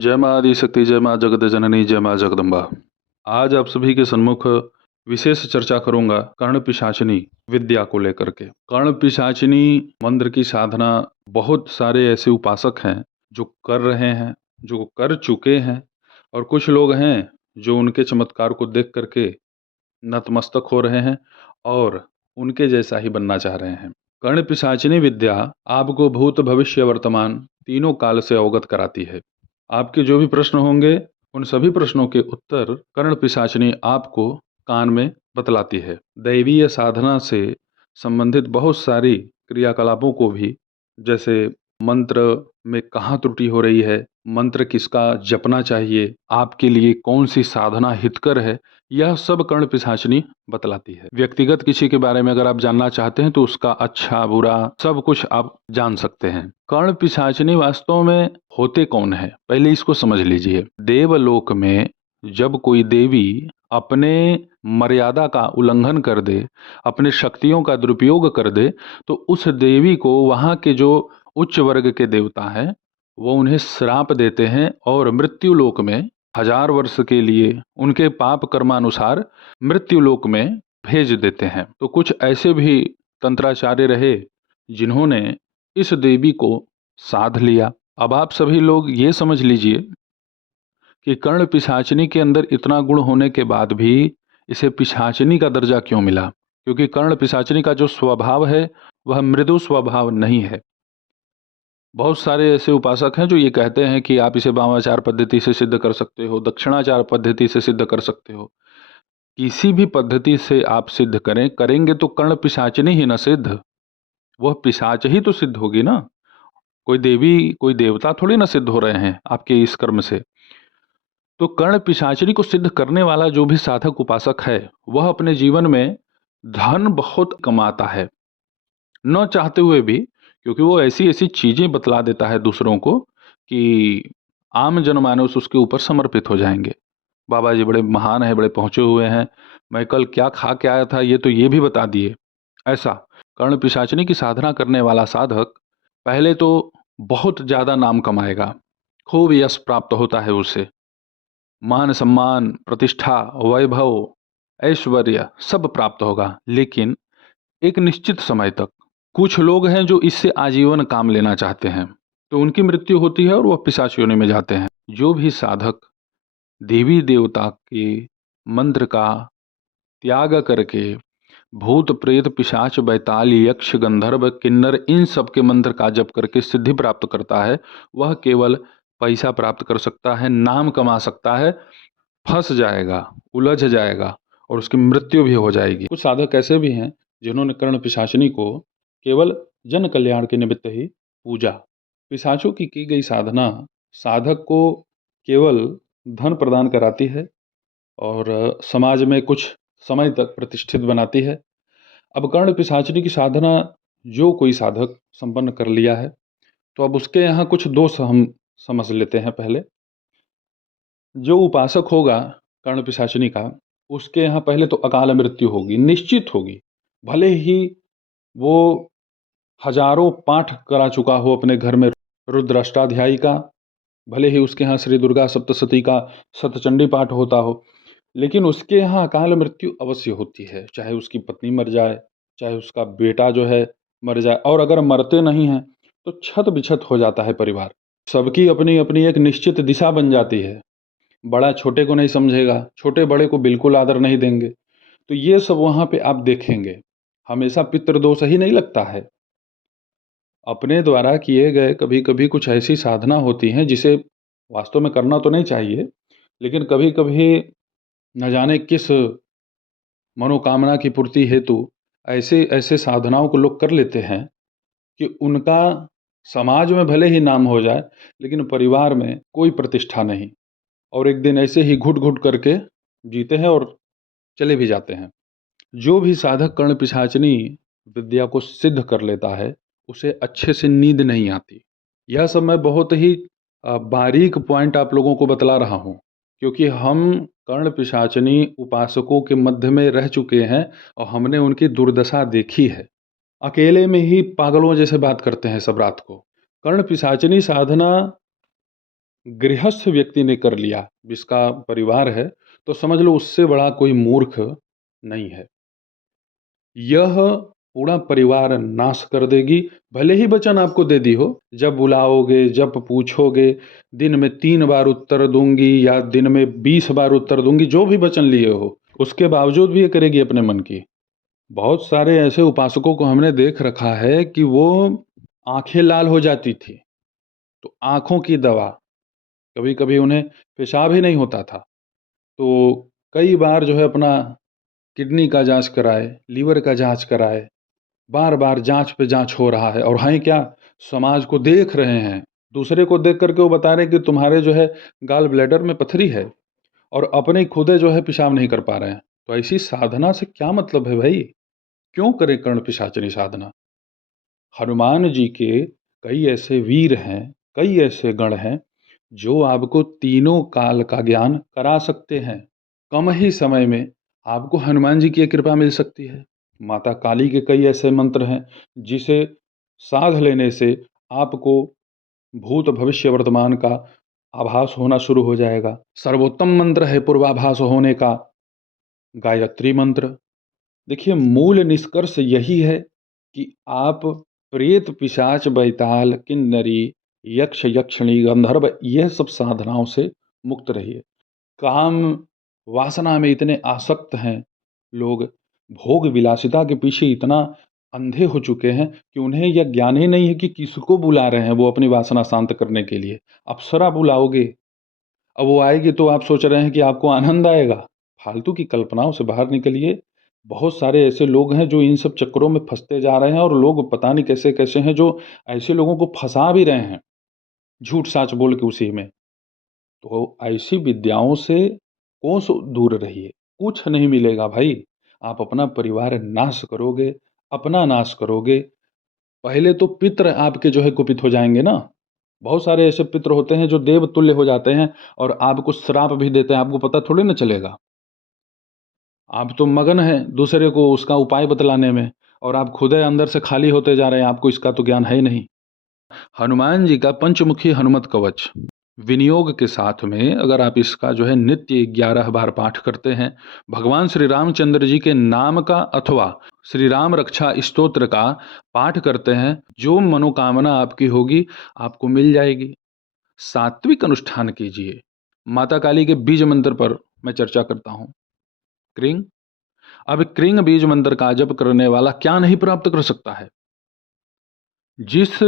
जय माँ आदिशक्ति, जय माँ जगत जननी, जय माँ जगदम्बा। आज आप सभी के सम्मुख विशेष चर्चा करूंगा कर्ण पिशाचिनी विद्या को लेकर के। कर्ण पिशाचिनी मंत्र की साधना बहुत सारे ऐसे उपासक हैं जो कर रहे हैं, जो कर चुके हैं, और कुछ लोग हैं जो उनके चमत्कार को देख करके नतमस्तक हो रहे हैं और उनके जैसा ही बनना चाह रहे हैं। कर्ण पिशाचिनी विद्या आपको भूत भविष्य वर्तमान तीनों काल से अवगत कराती है। आपके जो भी प्रश्न होंगे उन सभी प्रश्नों के उत्तर कर्ण पिशाचिनी आपको कान में बतलाती है। दैवीय साधना से संबंधित बहुत सारी क्रियाकलापों को भी, जैसे मंत्र में कहाँ त्रुटि हो रही है, मंत्र किसका जपना चाहिए, आपके लिए कौन सी साधना हितकर है, यह सब कर्ण पिशाचिनी बतलाती है। व्यक्तिगत किसी के बारे में अगर आप जानना चाहते हैं तो उसका अच्छा बुरा सब कुछ आप जान सकते हैं। कर्ण पिशाचिनी वास्तव में होते कौन है, पहले इसको समझ लीजिए। देवलोक में जब कोई देवी अपने मर्यादा का उल्लंघन कर दे, अपने शक्तियों का दुरुपयोग कर दे, तो उस देवी को वहां के जो उच्च वर्ग के देवता हैं वो उन्हें श्राप देते हैं और मृत्यु लोक में 1000 वर्ष के लिए उनके पाप कर्मानुसार मृत्यु लोक में भेज देते हैं। तो कुछ ऐसे भी तंत्राचार्य रहे जिन्होंने इस देवी को साध लिया। अब आप सभी लोग ये समझ लीजिए कि कर्ण पिशाचिनी के अंदर इतना गुण होने के बाद भी इसे पिशाचिनी का दर्जा क्यों मिला, क्योंकि कर्ण पिशाचिनी का जो स्वभाव है वह मृदु स्वभाव नहीं है। बहुत सारे ऐसे उपासक हैं जो ये कहते हैं कि आप इसे वामाचार पद्धति से सिद्ध कर सकते हो, दक्षिणाचार पद्धति से सिद्ध कर सकते हो। किसी भी पद्धति से आप सिद्ध करेंगे तो कर्ण पिशाचिनी ही न सिद्ध, वह पिशाच ही तो सिद्ध होगी ना। कोई देवी कोई देवता थोड़ी ना सिद्ध हो रहे हैं आपके इस कर्म से। तो कर्ण पिशाचिनी को सिद्ध करने वाला जो भी साधक उपासक है वह अपने जीवन में धन बहुत कमाता है, न चाहते हुए भी, क्योंकि वो ऐसी ऐसी चीजें बतला देता है दूसरों को कि आम जनमानस उसके ऊपर समर्पित हो जाएंगे। बाबा जी बड़े महान है, बड़े पहुंचे हुए हैं, मैं कल क्या खा के आया था ये भी बता दिए। ऐसा कर्ण पिशाचिनी की साधना करने वाला साधक पहले तो बहुत ज्यादा नाम कमाएगा, खूब यश प्राप्त होता है उसे, मान सम्मान प्रतिष्ठा वैभव ऐश्वर्य सब प्राप्त होगा, लेकिन एक निश्चित समय तक। कुछ लोग हैं जो इससे आजीवन काम लेना चाहते हैं, तो उनकी मृत्यु होती है और वह पिशाच योनि में जाते हैं। जो भी साधक देवी देवता के मंत्र का त्याग करके भूत प्रेत पिशाच बैताल यक्ष गंधर्व किन्नर इन सब के मंत्र का जप करके सिद्धि प्राप्त करता है, वह केवल पैसा प्राप्त कर सकता है, नाम कमा सकता है, फंस जाएगा, उलझ जाएगा और उसकी मृत्यु भी हो जाएगी। कुछ साधक ऐसे भी हैं जिन्होंने कर्ण पिशाचिनी को केवल जन कल्याण के निमित्त ही पूजा। पिशाचों की गई साधना साधक को केवल धन प्रदान कराती है और समाज में कुछ समय तक प्रतिष्ठित बनाती है। अब कर्ण पिशाचिनी की साधना जो कोई साधक संपन्न कर लिया है तो अब उसके यहाँ कुछ दोष हम समझ लेते हैं। पहले जो उपासक होगा कर्ण पिशाचिनी का, उसके यहाँ पहले तो अकाल मृत्यु होगी, निश्चित होगी। भले ही वो हजारों पाठ करा चुका हो अपने घर में रुद्राष्टाध्यायी का, भले ही उसके यहाँ श्री दुर्गा सप्तशती का शतचंडी पाठ होता हो, लेकिन उसके यहाँ अकाल मृत्यु अवश्य होती है। चाहे उसकी पत्नी मर जाए, चाहे उसका बेटा जो है मर जाए, और अगर मरते नहीं हैं तो छत बिछत हो जाता है परिवार। सबकी अपनी अपनी एक निश्चित दिशा बन जाती है। बड़ा छोटे को नहीं समझेगा, छोटे बड़े को बिल्कुल आदर नहीं देंगे। तो ये सब वहाँ पे आप देखेंगे। हमेशा पितृदोष ही नहीं लगता है। अपने द्वारा किए गए कभी कभी कुछ ऐसी साधना होती हैं जिसे वास्तव में करना तो नहीं चाहिए, लेकिन कभी कभी न जाने किस मनोकामना की पूर्ति हेतु ऐसे ऐसे साधनाओं को लोग कर लेते हैं कि उनका समाज में भले ही नाम हो जाए लेकिन परिवार में कोई प्रतिष्ठा नहीं, और एक दिन ऐसे ही घुट घुट करके जीते हैं और चले भी जाते हैं। जो भी साधक कर्ण पिशाचिनी विद्या को सिद्ध कर लेता है उसे अच्छे से नींद नहीं आती। यह सब मैं बहुत ही बारीक पॉइंट आप लोगों को बतला रहा हूँ, क्योंकि हम कर्ण पिशाचिनी उपासकों के मध्य में रह चुके हैं और हमने उनकी दुर्दशा देखी है। अकेले में ही पागलों जैसे बात करते हैं सब रात को। कर्ण पिशाचिनी साधना गृहस्थ व्यक्ति ने कर लिया, जिसका परिवार है, तो समझ लो उससे बड़ा कोई मूर्ख नहीं है। यह पूरा परिवार नाश कर देगी, भले ही वचन आपको दे दी हो, जब बुलाओगे, जब पूछोगे, दिन में 3 बार उत्तर दूँगी या दिन में 20 बार उत्तर दूँगी, जो भी वचन लिए हो, उसके बावजूद भी ये करेगी अपने मन की। बहुत सारे ऐसे उपासकों को हमने देख रखा है कि वो आँखें लाल हो जाती थी, तो आँखों की दवा, कभी-कभी उन्हें पेशाब ही नहीं होता था, तो कई बार जो है अपना किडनी का जाँच कराए, लीवर का जाँच कराए, बार-बार जाँच पे जाँच हो रहा है और हैं क्या? समाज को देख रहे हैं, दूसरे को देख कर के वो बता रहे हैं कि तुम्हारे जो है गॉल ब्लैडर में पथरी है और अपने खुदे जो है पेशाब नहीं कर पा रहे हैं। तो ऐसी साधना से क्या मतलब है भई? क्यों करें कर्ण पिशाचिनी साधना? हनुमान जी के कई ऐसे वीर हैं, कई ऐसे गण हैं, जो आपको तीनों काल का ज्ञान करा सकते हैं। कम ही समय में आपको हनुमान जी की कृपा मिल सकती है। माता काली के कई ऐसे मंत्र हैं, जिसे साध लेने से आपको भूत, भविष्य, वर्तमान का आभास होना शुरू हो जाएगा। सर्वोत्तम मंत्र है पूर्वाभास होने का गायत्री मंत्र। देखिए मूल निष्कर्ष यही है कि आप प्रेत, पिशाच, बैताल, किन्नरी, यक्ष, यक्षिणी, गंधर्व यह सब साधनाओं से मुक्त रहिए। काम वासना में इतने आसक्त हैं लोग, भोग विलासिता के पीछे इतना अंधे हो चुके हैं कि उन्हें यह ज्ञान ही नहीं है कि किसको बुला रहे हैं वो अपनी वासना शांत करने के लिए। अप्सरा बुलाओगे, अब वो आएगी तो आप सोच रहे हैं कि आपको आनंद आएगा। फालतू की कल्पनाओं से बाहर निकलिए। बहुत सारे ऐसे लोग हैं जो इन सब चक्करों में फंसते जा रहे हैं और लोग पता नहीं कैसे-कैसे हैं जो ऐसे लोगों को फंसा भी रहे हैं, झूठ-साच बोल के उसी में। तो ऐसी विद्याओं से कोसों दूर रहिए, कुछ नहीं मिलेगा भाई। आप अपना परिवार नाश करोगे, अपना नाश करोगे, पहले तो पितृ आपके जो है कुपित हो जाएँगे ना। बहुत सारे ऐसे पितृ होते हैं जो देवतुल्य हो जाते हैं और आपको श्राप भी देते हैं, आपको पता थोड़ी ना चलेगा। आप तो मगन हैं दूसरे को उसका उपाय बतलाने में और आप खुद अंदर से खाली होते जा रहे हैं, आपको इसका तो ज्ञान है ही नहीं। हनुमान जी का पंचमुखी हनुमत कवच विनियोग के साथ में अगर आप इसका जो है नित्य 11 बार पाठ करते हैं, भगवान श्री रामचंद्र जी के नाम का अथवा श्री राम रक्षा स्तोत्र का पाठ करते हैं, जो मनोकामना आपकी होगी आपको मिल जाएगी। सात्विक अनुष्ठान कीजिए। माता काली के बीज मंत्र पर मैं चर्चा करता हूँ। क्रिंग। अब क्रिंग बीज मंत्र का जप करने वाला क्या नहीं प्राप्त कर सकता है? जिस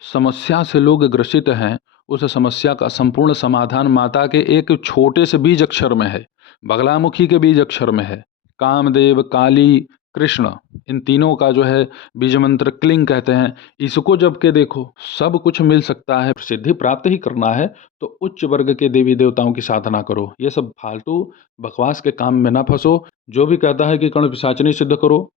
समस्या से लोग ग्रसित हैं, उस समस्या का संपूर्ण समाधान माता के एक छोटे से बीज अक्षर में है। बगलामुखी के बीज अक्षर में है। कामदेव, काली, कृष्ण, इन तीनों का जो है बीज मंत्र क्लिंग कहते हैं। इसको जप के देखो, सब कुछ मिल सकता है। सिद्धि प्राप्त ही करना है तो उच्च वर्ग के देवी देवताओं की साधना करो। ये सब फालतू बकवास के काम में ना फंसो। जो भी कहता है कि कर्ण पिशाचनी सिद्ध करो,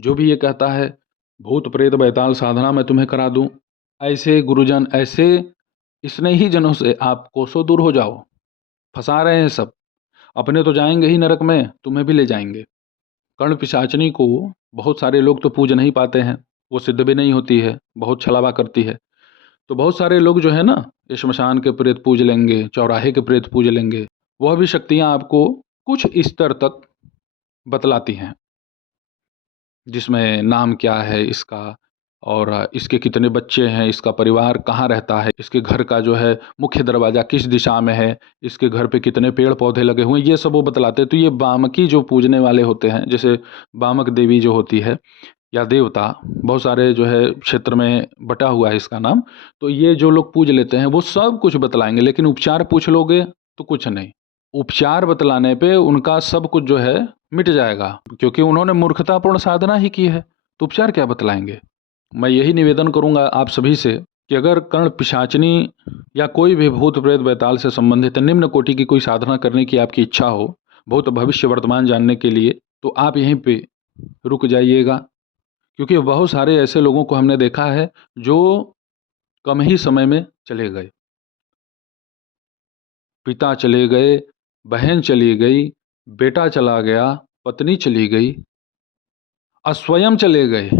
जो भी ये कहता है भूत प्रेत बैताल साधना मैं तुम्हें करा दूं, ऐसे गुरुजन, ऐसे स्नेही जनों से आप कोसों दूर हो जाओ। फंसा रहे हैं सब। अपने तो जाएंगे ही नरक में, तुम्हें भी ले जाएंगे। कर्ण पिशाचनी को बहुत सारे लोग तो पूज नहीं पाते हैं, वो सिद्ध भी नहीं होती है, बहुत छलावा करती है। तो बहुत सारे लोग जो है ना, ये श्मशान के प्रेत पूज लेंगे, चौराहे के प्रेत पूज लेंगे। वह भी शक्तियां आपको कुछ स्तर तक बतलाती हैं, जिसमें नाम क्या है इसका और इसके कितने बच्चे हैं, इसका परिवार कहाँ रहता है, इसके घर का जो है मुख्य दरवाज़ा किस दिशा में है, इसके घर पे कितने पेड़ पौधे लगे हुए हैं, ये सब वो बतलाते हैं। तो ये वामकी जो पूजने वाले होते हैं, जैसे वामक देवी जो होती है या देवता, बहुत सारे जो है क्षेत्र में बटा हुआ है इसका नाम। तो ये जो लोग पूज लेते हैं वो सब कुछ बतलाएंगे, लेकिन उपचार पूछ लोगे तो कुछ नहीं। उपचार बतलाने पे उनका सब कुछ जो है मिट जाएगा, क्योंकि उन्होंने मूर्खतापूर्ण साधना ही की है। तो उपचार क्या बतलाएंगे? मैं यही निवेदन करूंगा आप सभी से कि अगर कर्ण पिशाचनी या कोई भी भूत प्रेत बैताल से संबंधित निम्न कोटि की कोई साधना करने की आपकी इच्छा हो, भूत भविष्य वर्तमान जानने के लिए, तो आप यहीं पे रुक जाइएगा। क्योंकि बहुत सारे ऐसे लोगों को हमने देखा है जो कम ही समय में चले गए। पिता चले गए, बहन चली गई, बेटा चला गया, पत्नी चली गई, स्वयं चले गए।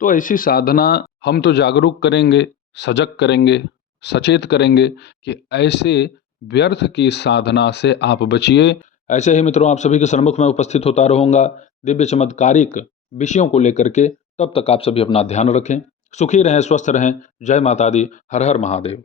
तो ऐसी साधना हम तो जागरूक करेंगे, सजग करेंगे, सचेत करेंगे कि ऐसे व्यर्थ की साधना से आप बचिए। ऐसे ही मित्रों आप सभी के सम्मुख में उपस्थित होता रहूँगा दिव्य चमत्कारिक विषयों को लेकर के। तब तक आप सभी अपना ध्यान रखें, सुखी रहें, स्वस्थ रहें। जय माता दी, हर हर महादेव।